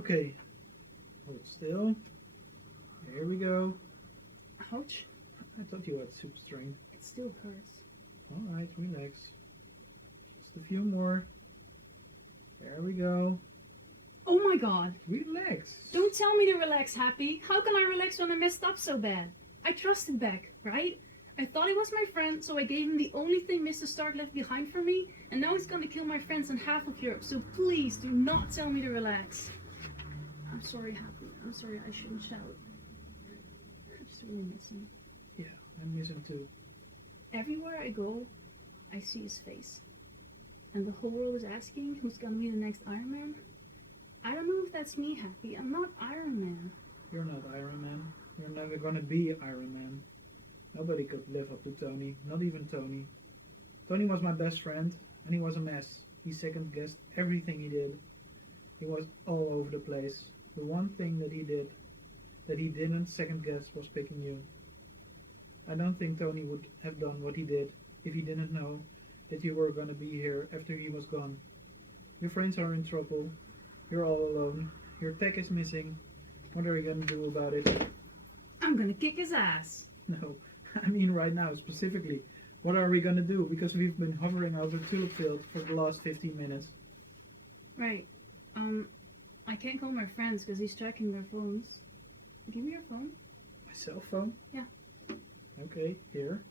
Okay, hold still. Here we go. Ouch. I thought you had super strength. It still hurts. Alright, relax. Just a few more. There we go. Oh my god. Relax. Don't tell me to relax, Happy. How can I relax when I messed up so bad? I trusted Beck, right? I thought he was my friend, so I gave him the only thing Mr. Stark left behind for me, and now he's gonna kill my friends in half of Europe, so please do not tell me to relax. I'm sorry, Happy. I'm sorry, I shouldn't shout. I just really miss him. Yeah, I miss him too. Everywhere I go, I see his face. And the whole world is asking who's gonna be the next Iron Man. I don't know if that's me, Happy. I'm not Iron Man. You're not Iron Man. You're never gonna be Iron Man. Nobody could live up to Tony. Not even Tony. Tony was my best friend, and he was a mess. He second-guessed everything he did. He was all over the place. The one thing that he did, that he didn't second-guess, was picking you. I don't think Tony would have done what he did if he didn't know that you were gonna be here after he was gone. Your friends are in trouble. You're all alone. Your tech is missing. What are you gonna do about it? I'm gonna kick his ass. No, I mean right now, specifically. What are we gonna do? Because we've been hovering over Tulip Field for the last 15 minutes. Right. I can't call my friends because he's tracking their phones. Give me your phone. My cell phone? Yeah. Okay, here.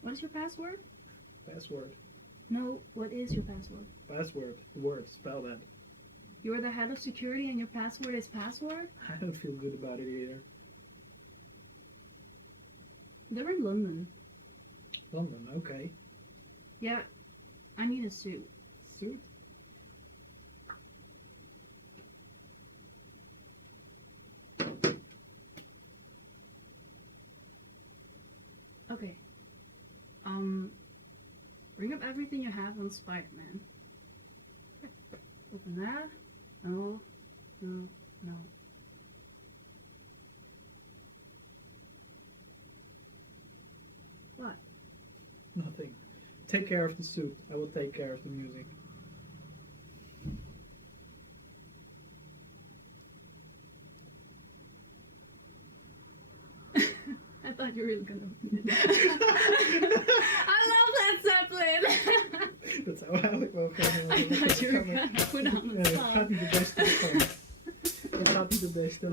What is your password? Password. No, what is your password? Password. The word. Spell that. You're the head of security and your password is password? I don't feel good about it either. They're in London. London, okay. Yeah, I need a suit. Suit? Okay. Bring up everything you have on Spider-Man. Open that. No, no, no. What? Nothing. Take care of the suit. I will take care of the music. I thought you were really gonna open it. I love that Zeppelin! Dat zou eigenlijk wel gaan. I thought you were gonna put on the Nee, het song. gaat niet de beste. Het gaat niet de beste.